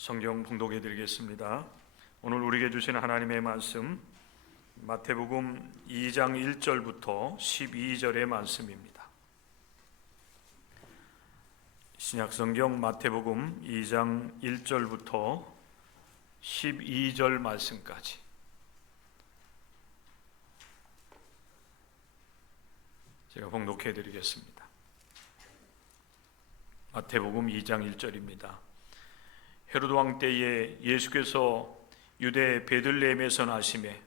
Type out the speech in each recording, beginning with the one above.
성경 봉독해 드리겠습니다. 오늘 우리에게 주신 하나님의 말씀 마태복음 2장 1절부터 12절의 말씀입니다. 신약성경 마태복음 2장 1절부터 12절 말씀까지 제가 봉독해 드리겠습니다. 마태복음 2장 1절입니다. 헤로드 왕 때에 예수께서 유대 베들레헴에서 나시매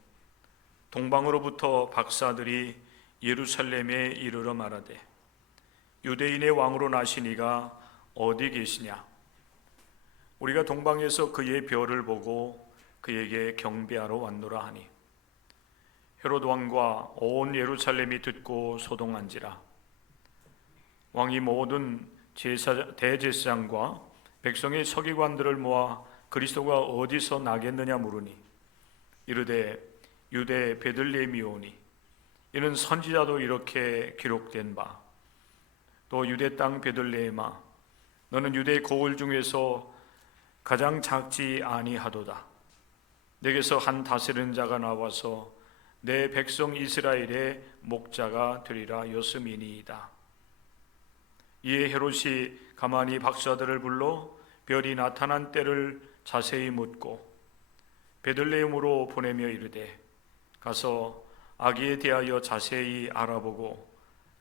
동방으로부터 박사들이 예루살렘에 이르러 말하되 유대인의 왕으로 나시니가 어디 계시냐? 우리가 동방에서 그의 별을 보고 그에게 경배하러 왔노라 하니 헤로드 왕과 온 예루살렘이 듣고 소동한지라. 왕이 모든 대제사장과 백성의 서기관들을 모아 그리스도가 어디서 나겠느냐 물으니 이르되 유대 베들레헴이오니 이는 선지자도 이렇게 기록된 바 또 유대 땅 베들레헴아 너는 유대 고을 중에서 가장 작지 아니하도다. 내게서 한 다스리는 자가 나와서 내 백성 이스라엘의 목자가 되리라 였음이니이다. 이에 헤롯이 가만히 박사들을 불러 별이 나타난 때를 자세히 묻고 베들레헴으로 보내며 이르되 가서 아기에 대하여 자세히 알아보고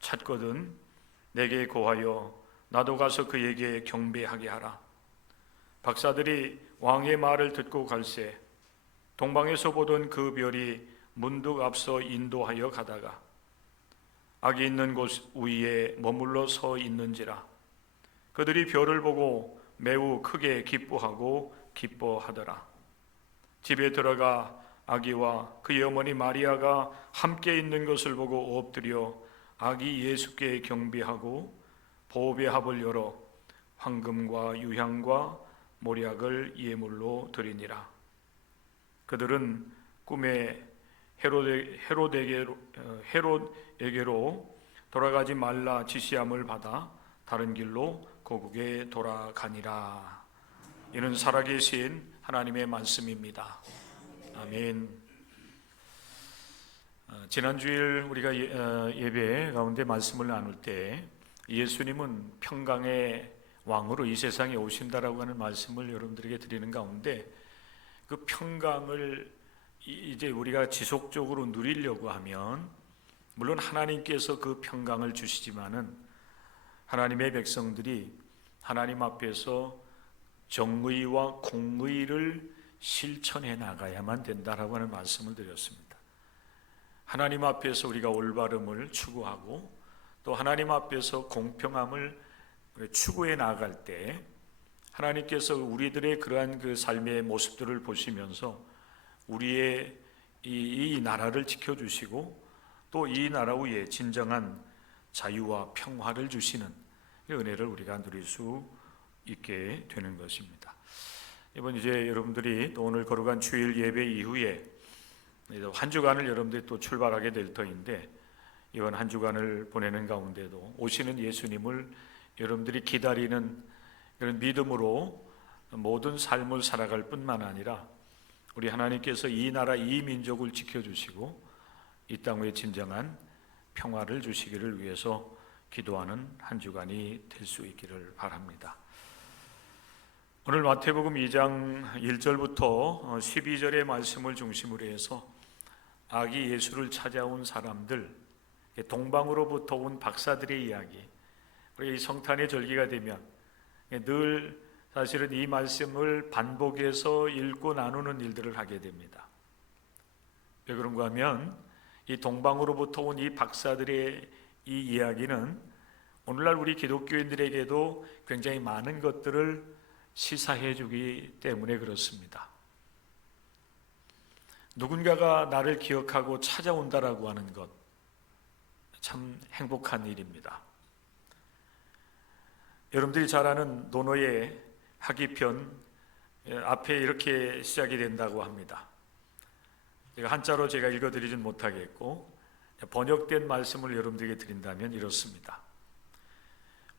찾거든 내게 고하여 나도 가서 그에게 경배하게 하라. 박사들이 왕의 말을 듣고 갈새 동방에서 보던 그 별이 문득 앞서 인도하여 가다가 아기 있는 곳 위에 머물러 서 있는지라. 그들이 별을 보고 매우 크게 기뻐하더라. 집에 들어가 아기와 그의 어머니 마리아가 함께 있는 것을 보고 엎드려 아기 예수께 경배하고 보배 합을 열어 황금과 유향과 모략을 예물로 드리니라. 그들은 꿈에 헤롯에게로 돌아가지 말라 지시함을 받아 다른 길로 고국에 돌아가니라. 이는 살아계신 하나님의 말씀입니다. 아멘. 지난주일 우리가 예배 가운데 말씀을 나눌 때 예수님은 평강의 왕으로 이 세상에 오신다라고 하는 말씀을 여러분들에게 드리는 가운데 그 평강을 이제 우리가 지속적으로 누리려고 하면 물론 하나님께서 그 평강을 주시지만은 하나님의 백성들이 하나님 앞에서 정의와 공의를 실천해 나가야만 된다라고 하는 말씀을 드렸습니다. 하나님 앞에서 우리가 올바름을 추구하고 또 하나님 앞에서 공평함을 추구해 나갈 때 하나님께서 우리들의 그러한 그 삶의 모습들을 보시면서 우리의 이 나라를 지켜주시고 또 이 나라 위에 진정한 자유와 평화를 주시는 은혜를 우리가 누릴 수 있게 되는 것입니다. 이번 이제 여러분들이 또 오늘 거룩한 주일 예배 이후에 한 주간을 여러분들이 또 출발하게 될 터인데 이번 한 주간을 보내는 가운데도 오시는 예수님을 여러분들이 기다리는 그런 믿음으로 모든 삶을 살아갈 뿐만 아니라 우리 하나님께서 이 나라 이 민족을 지켜주시고 이 땅 위에 진정한 평화를 주시기를 위해서 기도하는 한 주간이 될 수 있기를 바랍니다. 오늘 마태복음 2장 1절부터 12절의 말씀을 중심으로 해서 아기 예수를 찾아온 사람들, 동방으로부터 온 박사들의 이야기, 우리 성탄의 절기가 되면 늘 사실은 이 말씀을 반복해서 읽고 나누는 일들을 하게 됩니다. 왜 그런가 하면 이 동방으로부터 온 이 박사들의 이 이야기는 오늘날 우리 기독교인들에게도 굉장히 많은 것들을 시사해 주기 때문에 그렇습니다. 누군가가 나를 기억하고 찾아온다라고 하는 것 참 행복한 일입니다. 여러분들이 잘 아는 논어의 하기편 앞에 이렇게 시작이 된다고 합니다. 한자로 제가 읽어드리진 못하겠고 번역된 말씀을 여러분들에게 드린다면 이렇습니다.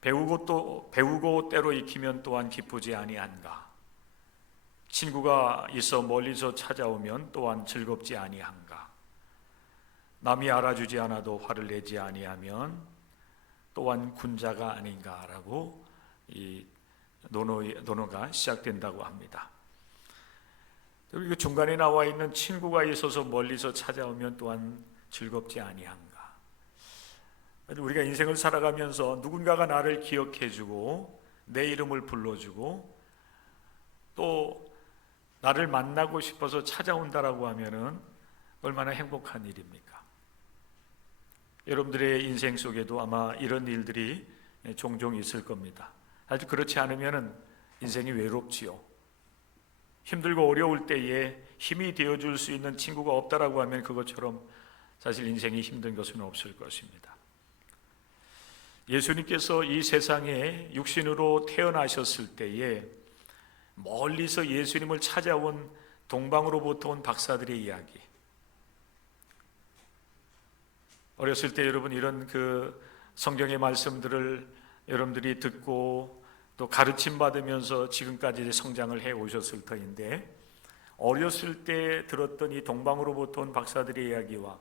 배우고 때로 익히면 또한 기쁘지 아니한가. 친구가 있어 멀리서 찾아오면 또한 즐겁지 아니한가? 남이 알아주지 않아도 화를 내지 아니하면 또한 군자가 아닌가라고 이 논어가 시작된다고 합니다. 그리고 중간에 나와 있는 친구가 있어서 멀리서 찾아오면 또한 즐겁지 아니한가? 우리가 인생을 살아가면서 누군가가 나를 기억해주고 내 이름을 불러주고 또 나를 만나고 싶어서 찾아온다라고 하면은 얼마나 행복한 일입니까? 여러분들의 인생 속에도 아마 이런 일들이 종종 있을 겁니다. 아주 그렇지 않으면은 인생이 외롭지요. 힘들고 어려울 때에 힘이 되어줄 수 있는 친구가 없다라고 하면 그것처럼 사실 인생이 힘든 것은 없을 것입니다. 예수님께서 이 세상에 육신으로 태어나셨을 때에 멀리서 예수님을 찾아온 동방으로부터 온 박사들의 이야기. 어렸을 때 여러분 이런 성경의 말씀들을 여러분들이 듣고 또 가르침 받으면서 지금까지 성장을 해 오셨을 터인데, 어렸을 때 들었던 이 동방으로부터 온 박사들의 이야기와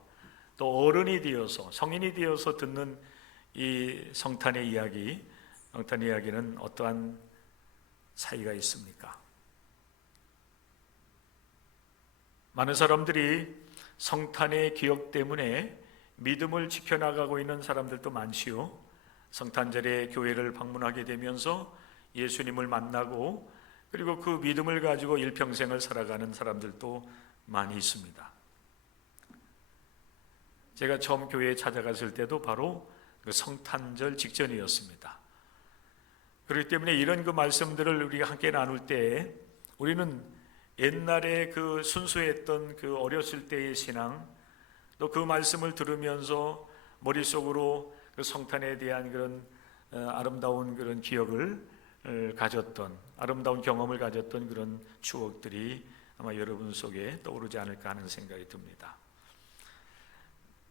또 어른이 되어서 성인이 되어서 듣는 이 성탄의 이야기는 어떠한 차이가 있습니까? 많은 사람들이 성탄의 기억 때문에 믿음을 지켜나가고 있는 사람들도 많지요. 성탄절에 교회를 방문하게 되면서 예수님을 만나고 그리고 그 믿음을 가지고 일평생을 살아가는 사람들도 많이 있습니다. 제가 처음 교회에 찾아갔을 때도 바로 그 성탄절 직전이었습니다. 그렇기 때문에 이런 그 말씀들을 우리가 함께 나눌 때 우리는 옛날에 그 순수했던 그 어렸을 때의 신앙, 또 그 말씀을 들으면서 머릿속으로 그 성탄에 대한 그런 아름다운 그런 기억을 가졌던, 아름다운 경험을 가졌던 그런 추억들이 아마 여러분 속에 떠오르지 않을까 하는 생각이 듭니다.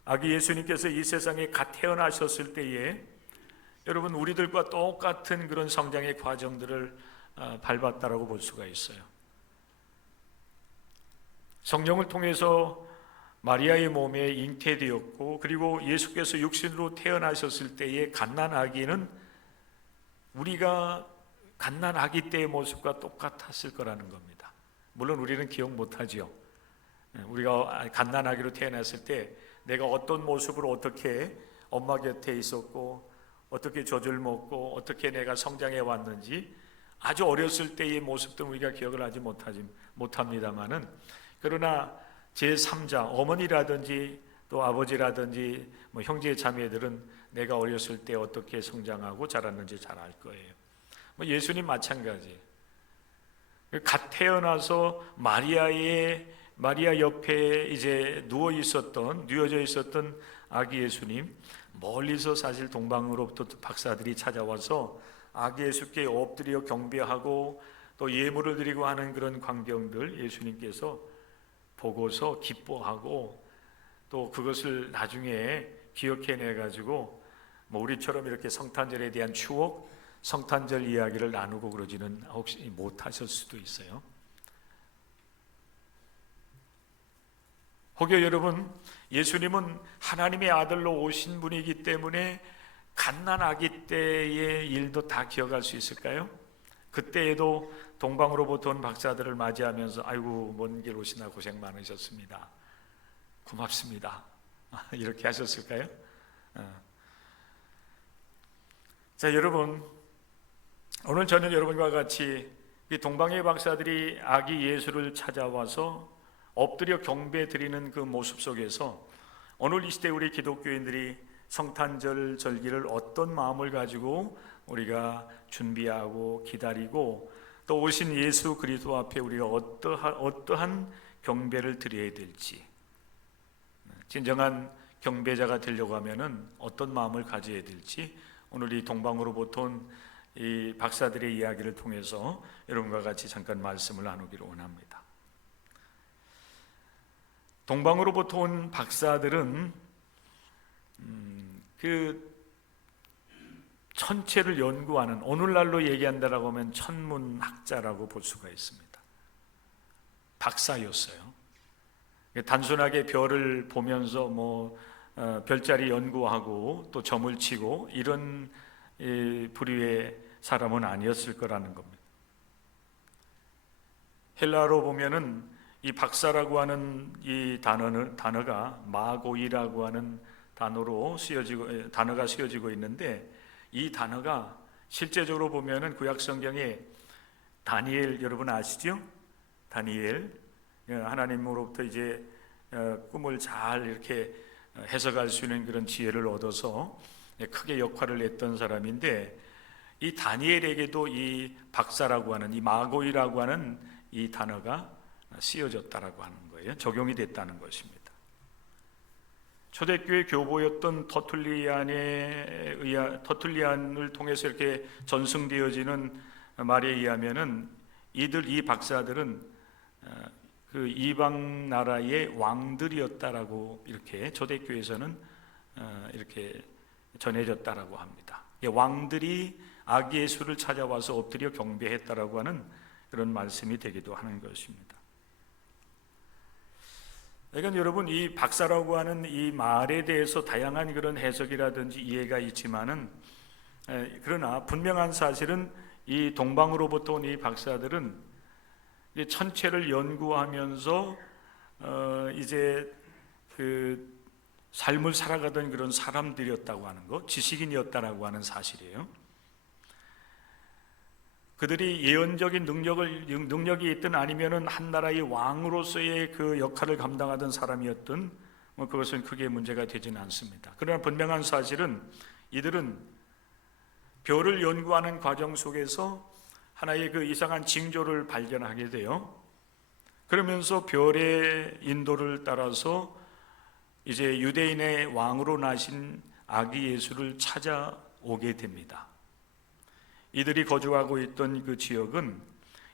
아기 예수님께서 이 세상에 갓 태어나셨을 때에 여러분 우리들과 똑같은 그런 성장의 과정들을 밟았다라고 볼 수가 있어요. 성령을 통해서 마리아의 몸에 잉태되었고, 그리고 예수께서 육신으로 태어나셨을 때의 갓난아기는 우리가 갓난아기 때의 모습과 똑같았을 거라는 겁니다. 물론 우리는 기억 못하죠. 우리가 갓난아기로 태어났을 때 내가 어떤 모습으로 어떻게 엄마 곁에 있었고 어떻게 젖을 먹고 어떻게 내가 성장해 왔는지 아주 어렸을 때의 모습도 우리가 기억을 하지 못합니다만은, 그러나 제3자 어머니라든지 또 아버지라든지 형제 자매들은 내가 어렸을 때 어떻게 성장하고 자랐는지 잘 알 거예요. 예수님 마찬가지. 갓 태어나서 마리아 옆에 이제 누워져 있었던 아기 예수님, 멀리서 사실 동방으로부터 박사들이 찾아와서 아기 예수께 엎드려 경배하고 또 예물을 드리고 하는 그런 광경들 예수님께서 보고서 기뻐하고 또 그것을 나중에 기억해내 가지고 우리처럼 이렇게 성탄절에 대한 추억, 성탄절 이야기를 나누고 그러지는 혹시 못하실 수도 있어요. 혹여 여러분, 예수님은 하나님의 아들로 오신 분이기 때문에 갓난아기 때의 일도 다 기억할 수 있을까요? 그때에도 동방으로부터 온 박사들을 맞이하면서 아이고 먼 길 오시나 고생 많으셨습니다, 고맙습니다, 이렇게 하셨을까요? 자, 여러분, 오늘 저는 여러분과 같이 이 동방의 박사들이 아기 예수를 찾아와서 엎드려 경배 드리는 그 모습 속에서 오늘 이 시대 우리 기독교인들이 성탄절 절기를 어떤 마음을 가지고 우리가 준비하고 기다리고 또 오신 예수 그리스도 앞에 우리가 어떠한 경배를 드려야 될지, 진정한 경배자가 되려고 하면은 어떤 마음을 가져야 될지 오늘 이 동방으로부터 온 이 박사들의 이야기를 통해서 여러분과 같이 잠깐 말씀을 나누기를 원합니다. 동방으로부터 온 박사들은 그 천체를 연구하는, 오늘날로 얘기한다라고 하면 천문학자라고 볼 수가 있습니다. 박사였어요. 단순하게 별을 보면서 별자리 연구하고 또 점을 치고 이런 부류의 사람은 아니었을 거라는 겁니다. 헬라어로 보면은 이 박사라고 하는 이 단어가 마고이라고 하는 단어가 쓰여지고 있는데, 이 단어가 실제적으로 보면은 구약 성경에 다니엘, 여러분 아시죠? 다니엘, 하나님으로부터 이제 꿈을 잘 이렇게 해석할 수 있는 그런 지혜를 얻어서 크게 역할을 했던 사람인데, 이 다니엘에게도 이 박사라고 하는, 이 마고이라고 하는 이 단어가 쓰여졌다라고 하는 거예요. 적용이 됐다는 것입니다. 초대교회 교보였던 터툴리안을 통해서 이렇게 전승되어지는 말에 의하면은 이 박사들은 그 이방 나라의 왕들이었다라고 이렇게 초대교회에서는 이렇게 전해졌다라고 합니다. 왕들이 아기 예수를 찾아와서 엎드려 경배했다라고 하는 그런 말씀이 되기도 하는 것입니다. 그러니까 여러분, 이 박사라고 하는 이 말에 대해서 다양한 그런 해석이라든지 이해가 있지만은, 그러나 분명한 사실은 이 동방으로부터 온 이 박사들은 천체를 연구하면서 이제 그 삶을 살아가던 그런 사람들이었다고 하는 것, 지식인이었다라고 하는 사실이에요. 그들이 예언적인 능력이 있든 아니면은 한 나라의 왕으로서의 그 역할을 감당하던 사람이었든 그것은 크게 문제가 되지는 않습니다. 그러나 분명한 사실은 이들은 별을 연구하는 과정 속에서 하나의 그 이상한 징조를 발견하게 돼요. 그러면서 별의 인도를 따라서 이제 유대인의 왕으로 나신 아기 예수를 찾아오게 됩니다. 이들이 거주하고 있던 그 지역은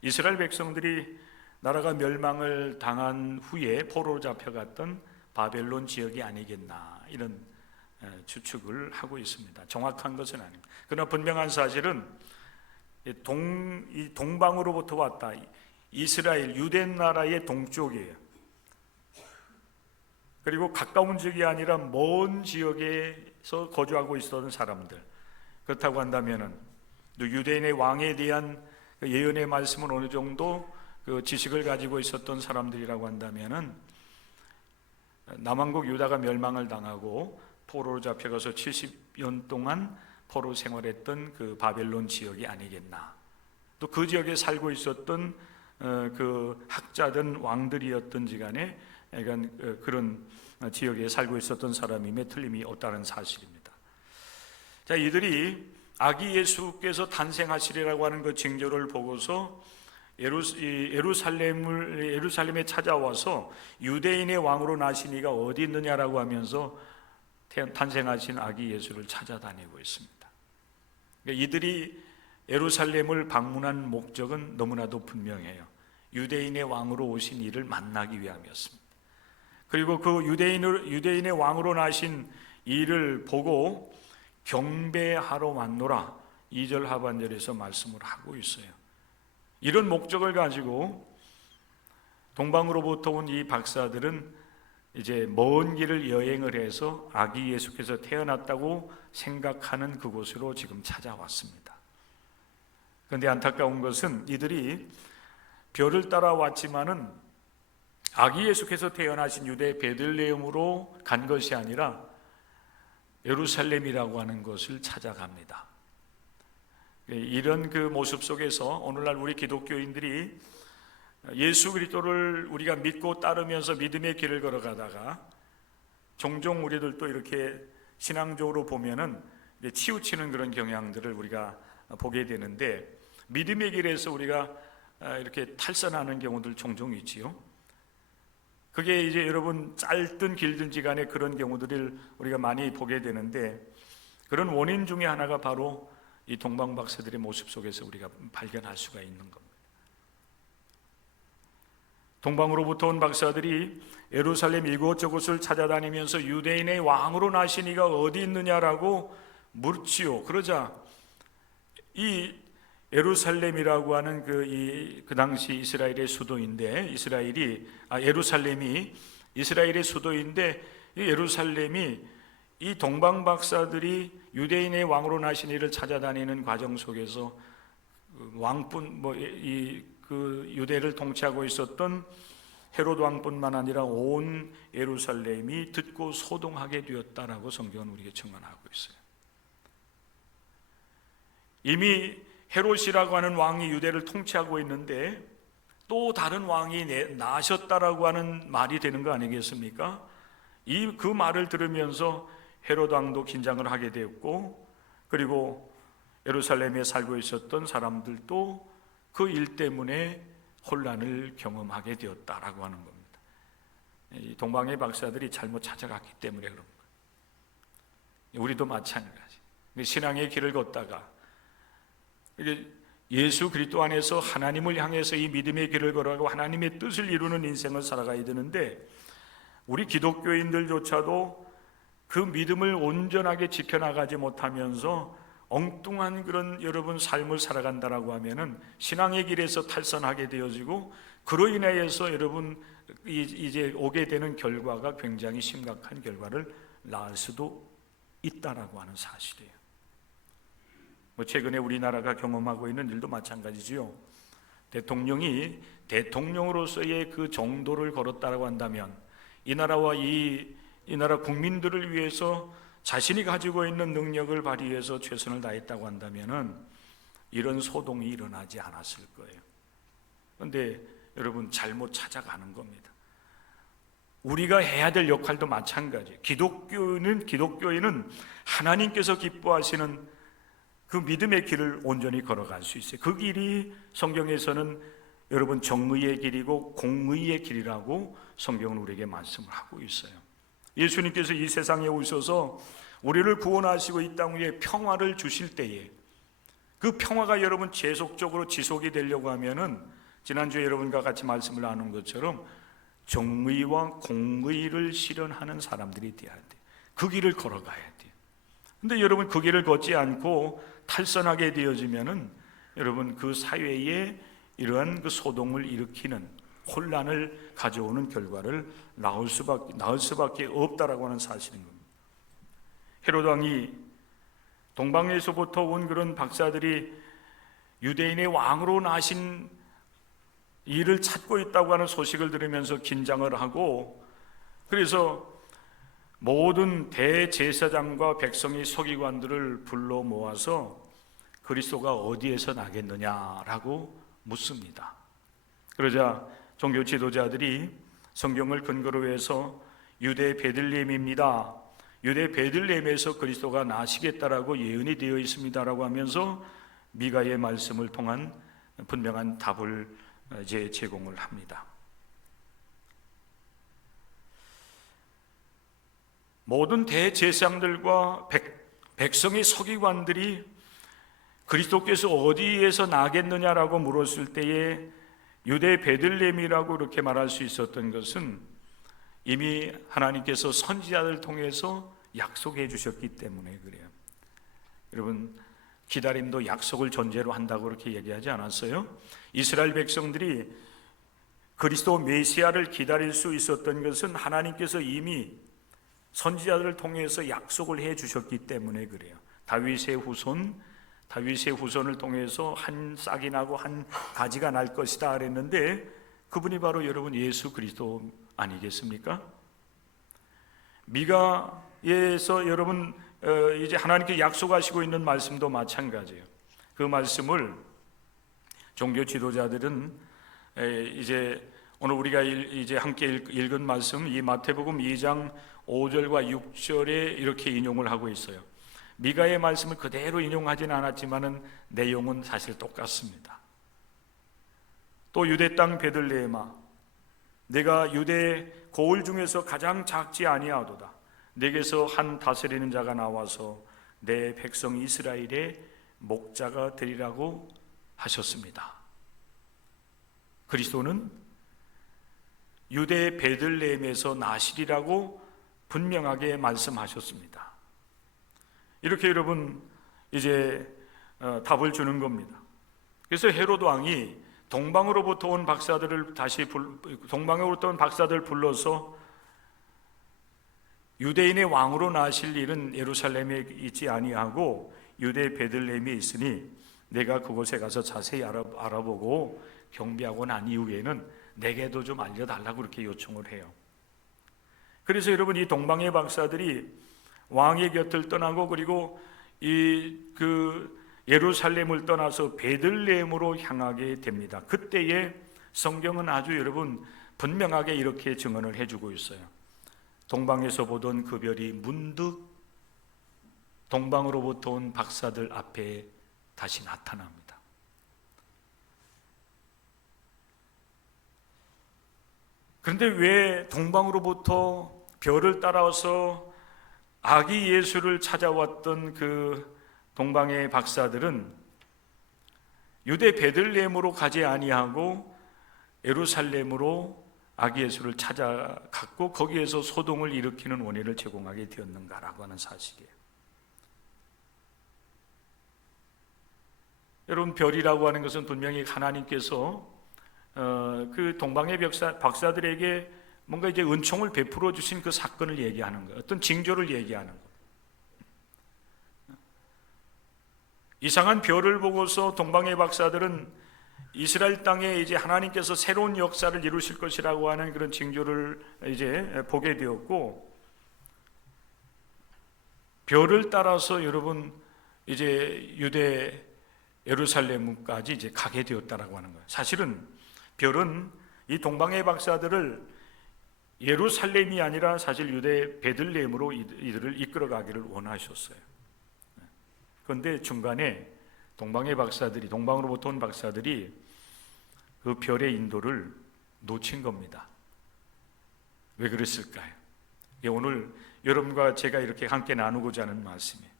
이스라엘 백성들이 나라가 멸망을 당한 후에 포로로 잡혀갔던 바벨론 지역이 아니겠나, 이런 추측을 하고 있습니다. 정확한 것은 아닙니다. 그러나 분명한 사실은 이 동방으로부터 왔다, 이스라엘 유대 나라의 동쪽이에요. 그리고 가까운 지역이 아니라 먼 지역에서 거주하고 있었던 사람들. 그렇다고 한다면은 유대인의 왕에 대한 예언의 말씀은 어느 정도 그 지식을 가지고 있었던 사람들이라고 한다면은 남왕국 유다가 멸망을 당하고 포로로 잡혀가서 70년 동안 포로 생활했던 그 바벨론 지역이 아니겠나. 또 그 지역에 살고 있었던 그 학자든 왕들이었던지 간에 그런 지역에 살고 있었던 사람임에 틀림이 없다는 사실입니다. 자, 이들이 아기 예수께서 탄생하시리라고 하는 그 징조를 보고서 예루살렘에 찾아와서 유대인의 왕으로 나신 이가 어디 있느냐라고 하면서 탄생하신 아기 예수를 찾아다니고 있습니다. 그러니까 이들이 예루살렘을 방문한 목적은 너무나도 분명해요. 유대인의 왕으로 오신 이를 만나기 위함이었습니다. 그리고 그 유대인의 왕으로 나신 이를 보고 경배하러 왔노라, 2절 하반절에서 말씀을 하고 있어요. 이런 목적을 가지고 동방으로부터 온 이 박사들은 이제 먼 길을 여행을 해서 아기 예수께서 태어났다고 생각하는 그곳으로 지금 찾아왔습니다. 그런데 안타까운 것은 이들이 별을 따라왔지만은 아기 예수께서 태어나신 유대 베들레헴으로 간 것이 아니라 예루살렘이라고 하는 것을 찾아갑니다. 이런 그 모습 속에서 오늘날 우리 기독교인들이 예수 그리스도를 우리가 믿고 따르면서 믿음의 길을 걸어가다가 종종 우리들도 이렇게 신앙적으로 보면은 치우치는 그런 경향들을 우리가 보게 되는데, 믿음의 길에서 우리가 이렇게 탈선하는 경우들 종종 있지요. 그게 이제 여러분 짧든 길든지 간에 그런 경우들을 우리가 많이 보게 되는데, 그런 원인 중에 하나가 바로 이 동방 박사들의 모습 속에서 우리가 발견할 수가 있는 겁니다. 동방으로부터 온 박사들이 예루살렘 이곳저곳을 찾아다니면서 유대인의 왕으로 나신 이가 어디 있느냐라고 묻지요. 그러자 이 예루살렘이라고 하는 그 당시 이스라엘의 수도인데, 예루살렘이 이스라엘의 수도인데, 이 예루살렘이 이 동방 박사들이 유대인의 왕으로 나신 이를 찾아다니는 과정 속에서 왕뿐 그 유대를 통치하고 있었던 헤롯 왕뿐만 아니라 온 예루살렘이 듣고 소동하게 되었다라고 성경은 우리에게 증언하고 있어요. 이미 헤롯이라고 하는 왕이 유대를 통치하고 있는데 또 다른 왕이 나셨다라고 하는 말이 되는 거 아니겠습니까? 그 말을 들으면서 헤롯 왕도 긴장을 하게 되었고, 그리고 예루살렘에 살고 있었던 사람들도 그 일 때문에 혼란을 경험하게 되었다라고 하는 겁니다. 이 동방의 박사들이 잘못 찾아갔기 때문에 그런 거예요. 우리도 마찬가지. 신앙의 길을 걷다가 예수 그리스도 안에서 하나님을 향해서 이 믿음의 길을 걸어가고 하나님의 뜻을 이루는 인생을 살아가야 되는데, 우리 기독교인들조차도 그 믿음을 온전하게 지켜나가지 못하면서 엉뚱한 그런 여러분 삶을 살아간다라고 하면은 신앙의 길에서 탈선하게 되어지고, 그로 인하여서 여러분 이제 오게 되는 결과가 굉장히 심각한 결과를 낳을 수도 있다라고 하는 사실이에요. 최근에 우리나라가 경험하고 있는 일도 마찬가지지요. 대통령이 대통령으로서의 그 정도를 걸었다라고 한다면, 이 나라와 이 나라 국민들을 위해서 자신이 가지고 있는 능력을 발휘해서 최선을 다했다고 한다면은 이런 소동이 일어나지 않았을 거예요. 그런데 여러분, 잘못 찾아가는 겁니다. 우리가 해야 될 역할도 마찬가지예요. 기독교인은 하나님께서 기뻐하시는 그 믿음의 길을 온전히 걸어갈 수 있어요. 그 길이 성경에서는 여러분 정의의 길이고 공의의 길이라고 성경은 우리에게 말씀을 하고 있어요. 예수님께서 이 세상에 오셔서 우리를 구원하시고 이 땅 위에 평화를 주실 때에 그 평화가 여러분 계속적으로 지속이 되려고 하면은 지난주에 여러분과 같이 말씀을 나눈 것처럼 정의와 공의를 실현하는 사람들이 되어야 돼요. 그 길을 걸어가야 돼요. 근데 여러분 그 길을 걷지 않고 탈선하게 되어지면은 여러분 그 사회에 이러한 그 소동을 일으키는 혼란을 가져오는 결과를 낳을 수밖에 없다라고 하는 사실인 겁니다. 헤롯 왕이 동방에서부터 온 그런 박사들이 유대인의 왕으로 나신 이를 찾고 있다고 하는 소식을 들으면서 긴장을 하고, 그래서 모든 대제사장과 백성의 서기관들을 불러 모아서 그리스도가 어디에서 나겠느냐라고 묻습니다. 그러자 종교 지도자들이 성경을 근거로 해서 유대 베들레헴입니다, 유대 베들레헴에서 그리스도가 나시겠다라고 예언이 되어 있습니다라고 하면서 미가의 말씀을 통한 분명한 답을 이제 제공을 합니다. 모든 대제사장들과 백성의 서기관들이 그리스도께서 어디에서 나겠느냐라고 물었을 때에 유대 베들레헴이라고 이렇게 말할 수 있었던 것은 이미 하나님께서 선지자를 통해서 약속해 주셨기 때문에 그래요. 여러분, 기다림도 약속을 전제로 한다고 그렇게 얘기하지 않았어요? 이스라엘 백성들이 그리스도 메시아를 기다릴 수 있었던 것은 하나님께서 이미 선지자들을 통해서 약속을 해 주셨기 때문에 그래요. 다윗의 후손을 통해서 한 싹이 나고 한 가지가 날 것이다 그랬는데 그분이 바로 여러분 예수 그리스도 아니겠습니까? 미가에서 여러분 이제 하나님께 약속하시고 있는 말씀도 마찬가지예요. 그 말씀을 종교 지도자들은 이제 오늘 우리가 이제 함께 읽은 말씀, 이 마태복음 2장 5절과 6절에 이렇게 인용을 하고 있어요. 미가의 말씀을 그대로 인용하지는 않았지만은 내용은 사실 똑같습니다. 또 유대 땅 베들레헴아, 내가 유대 고을 중에서 가장 작지 아니하도다. 내게서 한 다스리는 자가 나와서 내 백성 이스라엘의 목자가 되리라고 하셨습니다. 그리스도는 유대 베들레헴에서 나시리라고 분명하게 말씀하셨습니다. 이렇게 여러분 이제 답을 주는 겁니다. 그래서 헤롯 왕이 동방으로부터 온 박사들을 동방으로부터 온 박사들 불러서 유대인의 왕으로 나실 일은 예루살렘에 있지 아니하고 유대 베들레헴에 있으니 내가 그곳에 가서 자세히 알아보고 경비하고 난 이후에는 내게도 좀 알려달라고 그렇게 요청을 해요. 그래서 여러분, 이 동방의 박사들이 왕의 곁을 떠나고 그리고 예루살렘을 떠나서 베들레헴으로 향하게 됩니다. 그때에 성경은 아주 여러분 분명하게 이렇게 증언을 해주고 있어요. 동방에서 보던 그 별이 문득 동방으로부터 온 박사들 앞에 다시 나타납니다. 그런데 왜 동방으로부터 별을 따라서 아기 예수를 찾아왔던 그 동방의 박사들은 유대 베들레헴으로 가지 아니하고 예루살렘으로 아기 예수를 찾아갔고 거기에서 소동을 일으키는 원인을 제공하게 되었는가라고 하는 사실이에요. 여러분, 별이라고 하는 것은 분명히 하나님께서 그 동방의 박사들에게 뭔가 이제 은총을 베풀어 주신 그 사건을 얘기하는 거예요. 어떤 징조를 얘기하는 거예요. 이상한 별을 보고서 동방의 박사들은 이스라엘 땅에 이제 하나님께서 새로운 역사를 이루실 것이라고 하는 그런 징조를 이제 보게 되었고, 별을 따라서 여러분 이제 유대 예루살렘까지 이제 가게 되었다라고 하는 거예요. 사실은 별은 이 동방의 박사들을 예루살렘이 아니라 사실 유대 베들레헴으로 이들을 이끌어가기를 원하셨어요. 그런데 중간에 동방의 박사들이, 동방으로부터 온 박사들이 그 별의 인도를 놓친 겁니다. 왜 그랬을까요? 오늘 여러분과 제가 이렇게 함께 나누고자 하는 말씀이에요.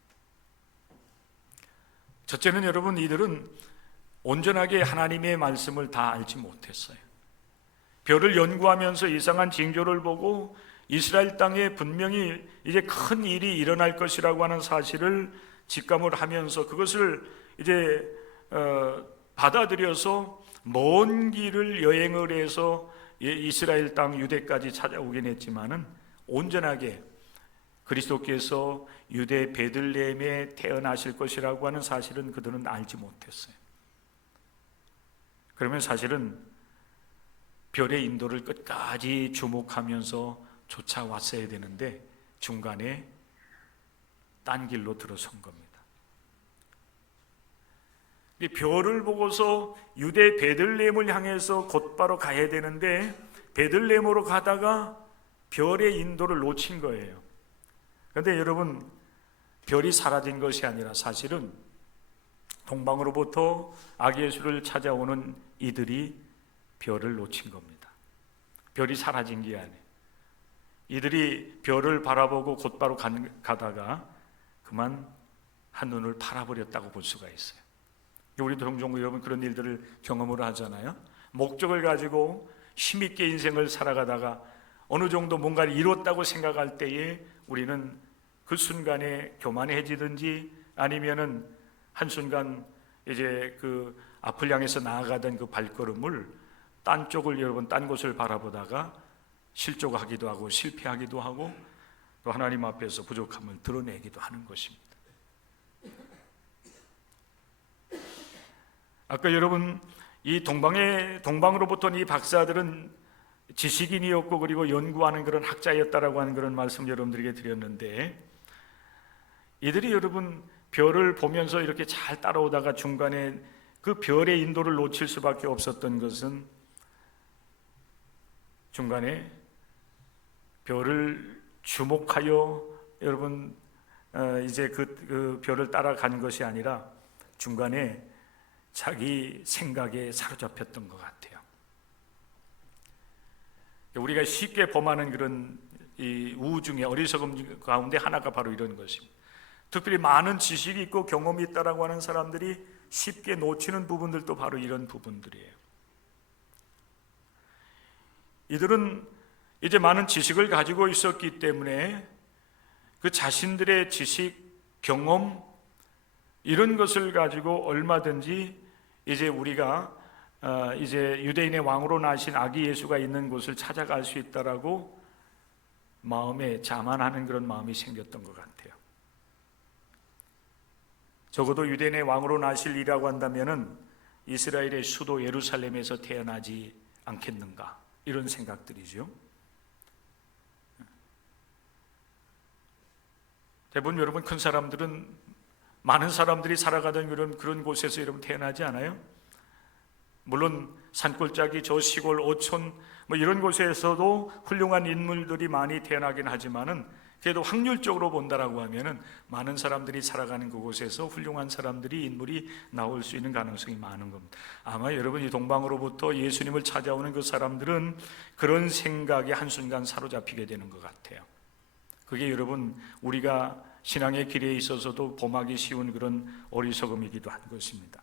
첫째는 여러분, 이들은 온전하게 하나님의 말씀을 다 알지 못했어요. 별을 연구하면서 이상한 징조를 보고 이스라엘 땅에 분명히 이제 큰 일이 일어날 것이라고 하는 사실을 직감을 하면서 그것을 이제 받아들여서 먼 길을 여행을 해서 이스라엘 땅 유대까지 찾아오긴 했지만은 온전하게 그리스도께서 유대 베들레헴에 태어나실 것이라고 하는 사실은 그들은 알지 못했어요. 그러면 사실은 별의 인도를 끝까지 주목하면서 쫓아왔어야 되는데 중간에 딴 길로 들어선 겁니다. 별을 보고서 유대 베들레헴을 향해서 곧바로 가야 되는데 베들레헴으로 가다가 별의 인도를 놓친 거예요. 그런데 여러분, 별이 사라진 것이 아니라 사실은 동방으로부터 아기 예수를 찾아오는 이들이 별을 놓친 겁니다. 별이 사라진 게 아니에요. 이들이 별을 바라보고 곧바로 가다가 그만 한눈을 팔아버렸다고 볼 수가 있어요. 우리도 종종 여러분 그런 일들을 경험을 하잖아요. 목적을 가지고 힘있게 인생을 살아가다가 어느 정도 뭔가를 이뤘다고 생각할 때에 우리는 그 순간에 교만해지든지 아니면은 한순간 이제 그 앞을 향해서 나아가던 그 발걸음을 딴 쪽을 여러분 딴 곳을 바라보다가 실족하기도 하고 실패하기도 하고 또 하나님 앞에서 부족함을 드러내기도 하는 것입니다. 아까 여러분 이 동방으로부터 이 박사들은 지식인이었고 그리고 연구하는 그런 학자였다라고 하는 그런 말씀 여러분들에게 드렸는데 이들이 여러분 별을 보면서 이렇게 잘 따라오다가 중간에 그 별의 인도를 놓칠 수밖에 없었던 것은 중간에 별을 주목하여 여러분 이제 그 별을 따라간 것이 아니라 중간에 자기 생각에 사로잡혔던 것 같아요. 우리가 쉽게 범하는 그런 이 우중의 어리석음 가운데 하나가 바로 이런 것입니다. 특별히 많은 지식이 있고 경험이 있다라고 하는 사람들이 쉽게 놓치는 부분들도 바로 이런 부분들이에요. 이들은 이제 많은 지식을 가지고 있었기 때문에 그 자신들의 지식, 경험 이런 것을 가지고 얼마든지 이제 우리가 이제 유대인의 왕으로 나신 아기 예수가 있는 곳을 찾아갈 수 있다라고 마음에 자만하는 그런 마음이 생겼던 것 같아요. 적어도 유대인의 왕으로 나실이라고 한다면은 이스라엘의 수도 예루살렘에서 태어나지 않겠는가, 이런 생각들이죠. 대부분 여러분 큰 사람들은, 많은 사람들이 살아가던 그런 곳에서 여러분 태어나지 않아요? 물론 산골짜기, 저 시골, 어촌 이런 곳에서도 훌륭한 인물들이 많이 태어나긴 하지만은 그래도 확률적으로 본다라고 하면은 많은 사람들이 살아가는 그곳에서 훌륭한 사람들이, 인물이 나올 수 있는 가능성이 많은 겁니다. 아마 여러분이 동방으로부터 예수님을 찾아오는 그 사람들은 그런 생각에 한순간 사로잡히게 되는 것 같아요. 그게 여러분 우리가 신앙의 길에 있어서도 범하기 쉬운 그런 어리석음이기도 한 것입니다.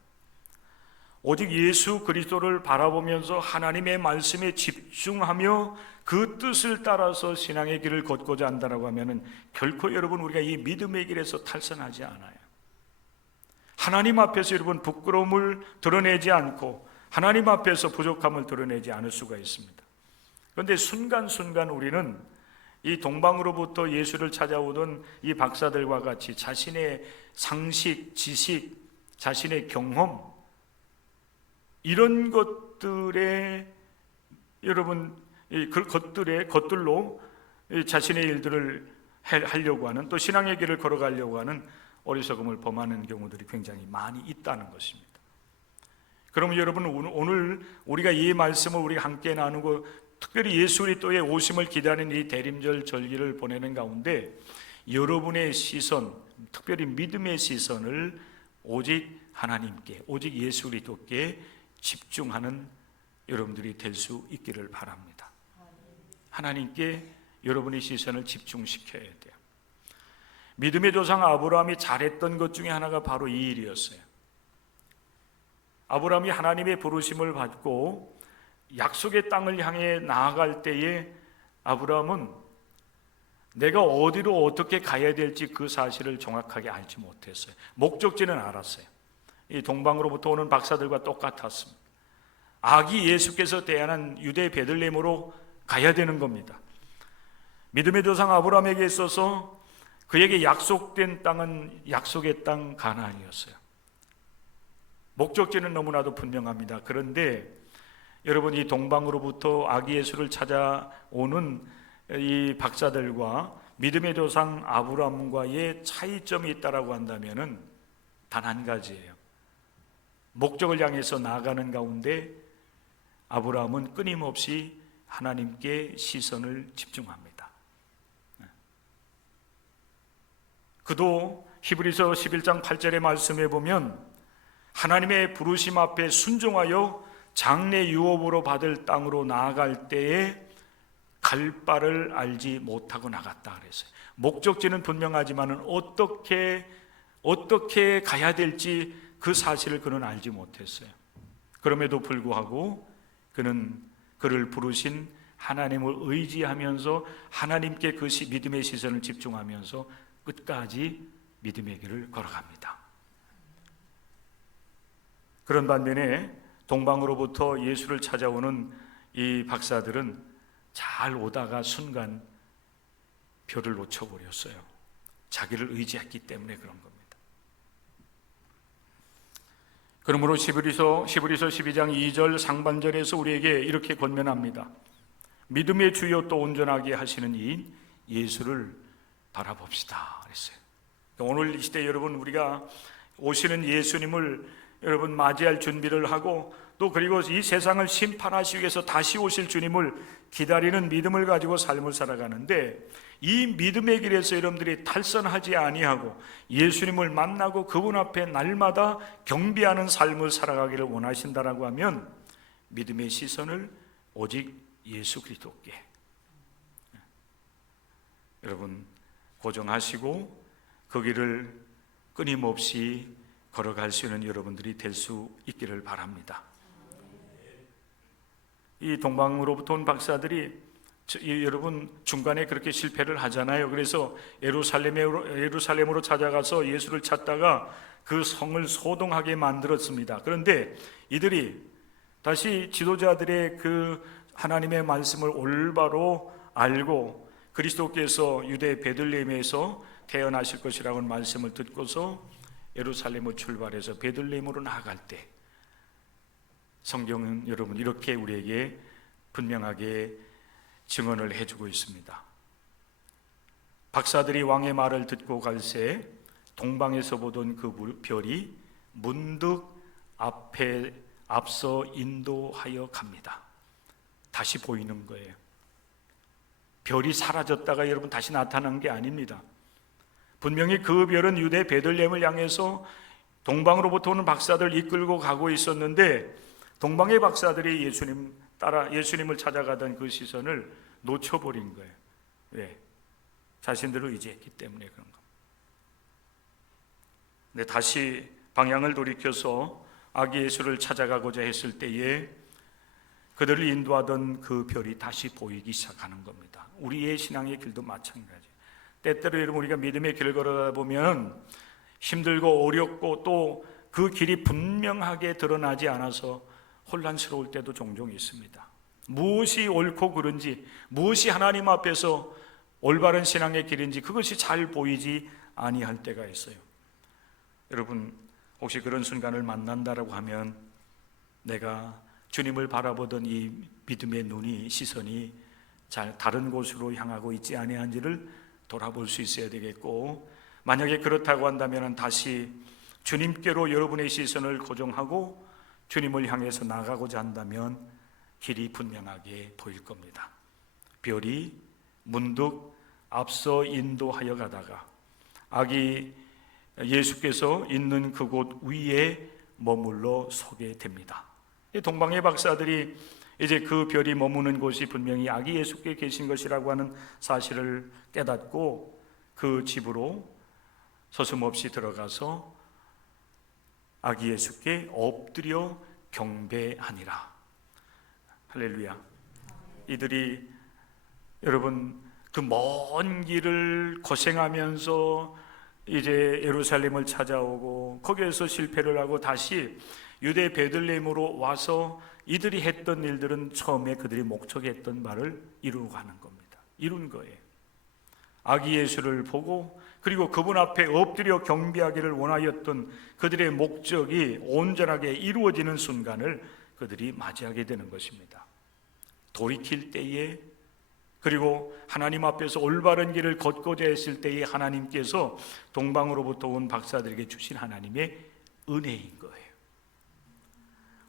오직 예수 그리스도를 바라보면서 하나님의 말씀에 집중하며 그 뜻을 따라서 신앙의 길을 걷고자 한다고 하면은 결코 여러분 우리가 이 믿음의 길에서 탈선하지 않아요. 하나님 앞에서 여러분 부끄러움을 드러내지 않고 하나님 앞에서 부족함을 드러내지 않을 수가 있습니다. 그런데 순간순간 우리는 이 동방으로부터 예수를 찾아오던 이 박사들과 같이 자신의 상식, 지식, 자신의 경험, 이런 것들에 여러분 것들로 자신의 일들을 하려고 하는, 또 신앙의 길을 걸어가려고 하는 어리석음을 범하는 경우들이 굉장히 많이 있다는 것입니다. 그러면 여러분 오늘 우리가 이 말씀을 우리가 함께 나누고 특별히 예수 그리스도의 오심을 기다리는 이 대림절 절기를 보내는 가운데 여러분의 시선, 특별히 믿음의 시선을 오직 하나님께, 오직 예수 그리스도께 집중하는 여러분들이 될 수 있기를 바랍니다. 하나님께 여러분의 시선을 집중시켜야 돼요. 믿음의 조상 아브라함이 잘했던 것 중에 하나가 바로 이 일이었어요. 아브라함이 하나님의 부르심을 받고 약속의 땅을 향해 나아갈 때에 아브라함은 내가 어디로 어떻게 가야 될지 그 사실을 정확하게 알지 못했어요. 목적지는 알았어요. 이 동방으로부터 오는 박사들과 똑같았습니다. 아기 예수께서 태어난 유대 베들레헴으로 가야 되는 겁니다. 믿음의 조상 아브라함에게 있어서 그에게 약속된 땅은 약속의 땅 가나안이었어요. 목적지는 너무나도 분명합니다. 그런데 여러분 이 동방으로부터 아기 예수를 찾아오는 이 박사들과 믿음의 조상 아브라함과의 차이점이 있다라고 한다면은 단 한 가지예요. 목적을 향해서 나아가는 가운데 아브라함은 끊임없이 하나님께 시선을 집중합니다. 그도 히브리서 11장 8절의 말씀에 보면 하나님의 부르심 앞에 순종하여 장래 유업으로 받을 땅으로 나아갈 때에 갈 바를 알지 못하고 나갔다 그랬어요. 목적지는 분명하지만 어떻게 가야 될지 그 사실을 그는 알지 못했어요. 그럼에도 불구하고 그는 그를 부르신 하나님을 의지하면서 하나님께 그 믿음의 시선을 집중하면서 끝까지 믿음의 길을 걸어갑니다. 그런 반면에 동방으로부터 예수를 찾아오는 이 박사들은 잘 오다가 순간 표를 놓쳐버렸어요. 자기를 의지했기 때문에 그런 겁니다. 그러므로 히브리서 12장 2절 상반절에서 우리에게 이렇게 권면합니다. 믿음의 주요 또 온전하게 하시는 이인 예수를 바라봅시다 그랬어요. 오늘 이 시대 여러분 우리가 오시는 예수님을 여러분 맞이할 준비를 하고 또 그리고 이 세상을 심판하시기 위해서 다시 오실 주님을 기다리는 믿음을 가지고 삶을 살아가는데 이 믿음의 길에서 여러분들이 탈선하지 아니하고 예수님을 만나고 그분 앞에 날마다 경배하는 삶을 살아가기를 원하신다라고 하면 믿음의 시선을 오직 예수 그리스도께 여러분 고정하시고 그 길을 끊임없이 걸어갈 수 있는 여러분들이 될 수 있기를 바랍니다. 이 동방으로부터 온 박사들이 여러분 중간에 그렇게 실패를 하잖아요. 그래서 예루살렘으로 찾아가서 예수를 찾다가 그 성을 소동하게 만들었습니다. 그런데 이들이 다시 지도자들의 그 하나님의 말씀을 올바로 알고 그리스도께서 유대 베들레헴에서 태어나실 것이라는 말씀을 듣고서 예루살렘을 출발해서 베들레헴으로 나아갈 때, 성경은 여러분 이렇게 우리에게 분명하게 증언을 해주고 있습니다. 박사들이 왕의 말을 듣고 갈새 동방에서 보던 그 별이 문득 앞서 인도하여 갑니다. 다시 보이는 거예요. 별이 사라졌다가 여러분 다시 나타난 게 아닙니다. 분명히 그 별은 유대 베들레헴을 향해서 동방으로부터 오는 박사들 이끌고 가고 있었는데, 동방의 박사들이 예수님을 찾아가던 그 시선을 놓쳐버린 거예요. 왜? 자신들을 의지했기 때문에 그런 겁니다. 근데 다시 방향을 돌이켜서 아기 예수를 찾아가고자 했을 때에 그들을 인도하던 그 별이 다시 보이기 시작하는 겁니다. 우리의 신앙의 길도 마찬가지예요. 때때로 여러분 우리가 믿음의 길을 걸어가다 보면 힘들고 어렵고 또 그 길이 분명하게 드러나지 않아서 혼란스러울 때도 종종 있습니다. 무엇이 옳고 그른지, 무엇이 하나님 앞에서 올바른 신앙의 길인지 그것이 잘 보이지 아니할 때가 있어요. 여러분 혹시 그런 순간을 만난다라고 하면 내가 주님을 바라보던 이 믿음의 눈이, 시선이 잘 다른 곳으로 향하고 있지 아니한지를 돌아볼 수 있어야 되겠고, 만약에 그렇다고 한다면 다시 주님께로 여러분의 시선을 고정하고 주님을 향해서 나가고자 한다면 길이 분명하게 보일 겁니다. 별이 문득 앞서 인도하여 가다가 아기 예수께서 있는 그곳 위에 머물러 서게 됩니다. 동방의 박사들이 이제 그 별이 머무는 곳이 분명히 아기 예수께 계신 것이라고 하는 사실을 깨닫고 그 집으로 서슴없이 들어가서 아기 예수께 엎드려 경배하니라. 할렐루야. 이들이 여러분 그 먼 길을 고생하면서 이제 예루살렘을 찾아오고 거기에서 실패를 하고 다시 유대 베들레헴으로 와서 이들이 했던 일들은 처음에 그들이 목적했던 바를 이루고 가는 겁니다. 이룬 거예요. 아기 예수를 보고 그리고 그분 앞에 엎드려 경배하기를 원하였던 그들의 목적이 온전하게 이루어지는 순간을 그들이 맞이하게 되는 것입니다. 돌이킬 때에, 그리고 하나님 앞에서 올바른 길을 걷고자 했을 때에 하나님께서 동방으로부터 온 박사들에게 주신 하나님의 은혜인 거예요.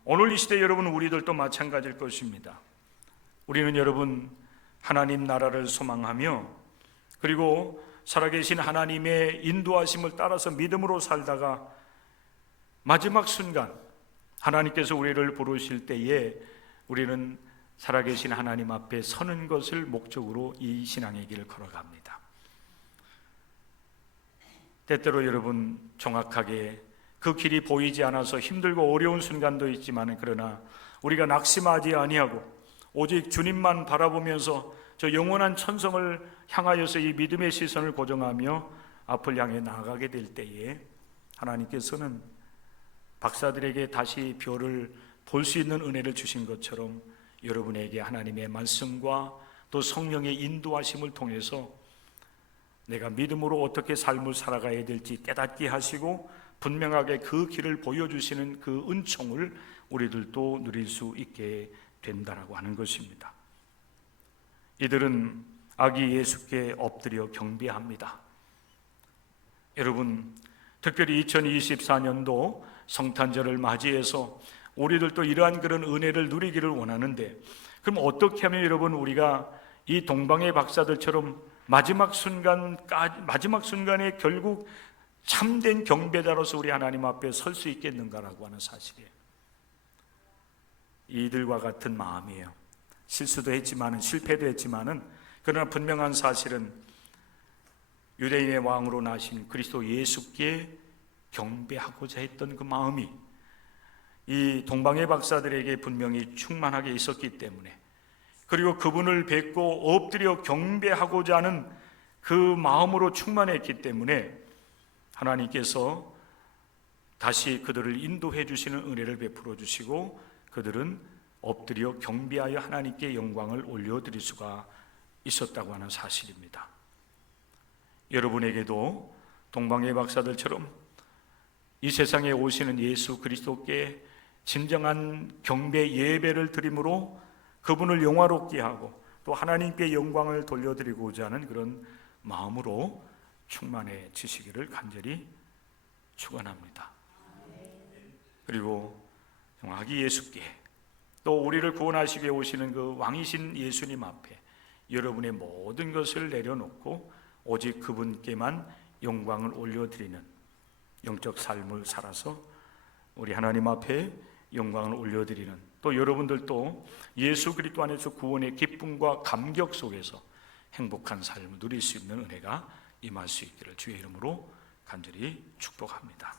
오늘 이 시대 여러분 우리들도 마찬가지일 것입니다. 우리는 여러분 하나님 나라를 소망하며 그리고 살아계신 하나님의 인도하심을 따라서 믿음으로 살다가 마지막 순간 하나님께서 우리를 부르실 때에 우리는 살아계신 하나님 앞에 서는 것을 목적으로 이 신앙의 길을 걸어갑니다. 때때로 여러분 정확하게 그 길이 보이지 않아서 힘들고 어려운 순간도 있지만, 그러나 우리가 낙심하지 아니하고 오직 주님만 바라보면서 저 영원한 천성을 향하여서 이 믿음의 시선을 고정하며 앞을 향해 나아가게 될 때에 하나님께서는 박사들에게 다시 별을 볼 수 있는 은혜를 주신 것처럼 여러분에게 하나님의 말씀과 또 성령의 인도하심을 통해서 내가 믿음으로 어떻게 삶을 살아가야 될지 깨닫게 하시고 분명하게 그 길을 보여주시는 그 은총을 우리들도 누릴 수 있게 된다라고 하는 것입니다. 이들은 아기 예수께 엎드려 경배합니다. 여러분 특별히 2024년도 성탄절을 맞이해서 우리들도 이러한 그런 은혜를 누리기를 원하는데, 그럼 어떻게 하면 여러분 우리가 이 동방의 박사들처럼 마지막 순간에 결국 참된 경배자로서 우리 하나님 앞에 설 수 있겠는가라고 하는 사실이에요. 이들과 같은 마음이에요. 실수도 했지만은, 실패도 했지만은, 그러나 분명한 사실은 유대인의 왕으로 나신 그리스도 예수께 경배하고자 했던 그 마음이 이 동방의 박사들에게 분명히 충만하게 있었기 때문에 그리고 그분을 뵙고 엎드려 경배하고자 하는 그 마음으로 충만했기 때문에 하나님께서 다시 그들을 인도해 주시는 은혜를 베풀어 주시고 그들은 엎드려 경배하여 하나님께 영광을 올려드릴 수가 있었다고 하는 사실입니다. 여러분에게도 동방의 박사들처럼 이 세상에 오시는 예수 그리스도께 진정한 경배 예배를 드림으로 그분을 영화롭게 하고 또 하나님께 영광을 돌려드리고자 하는 그런 마음으로 충만해지시기를 간절히 축원합니다. 그리고 아기 예수께 또 우리를 구원하시기 위해 오시는 그 왕이신 예수님 앞에 여러분의 모든 것을 내려놓고 오직 그분께만 영광을 올려드리는 영적 삶을 살아서 우리 하나님 앞에 영광을 올려드리는, 또 여러분들도 예수 그리스도 안에서 구원의 기쁨과 감격 속에서 행복한 삶을 누릴 수 있는 은혜가 임할 수 있기를 주의 이름으로 간절히 축복합니다.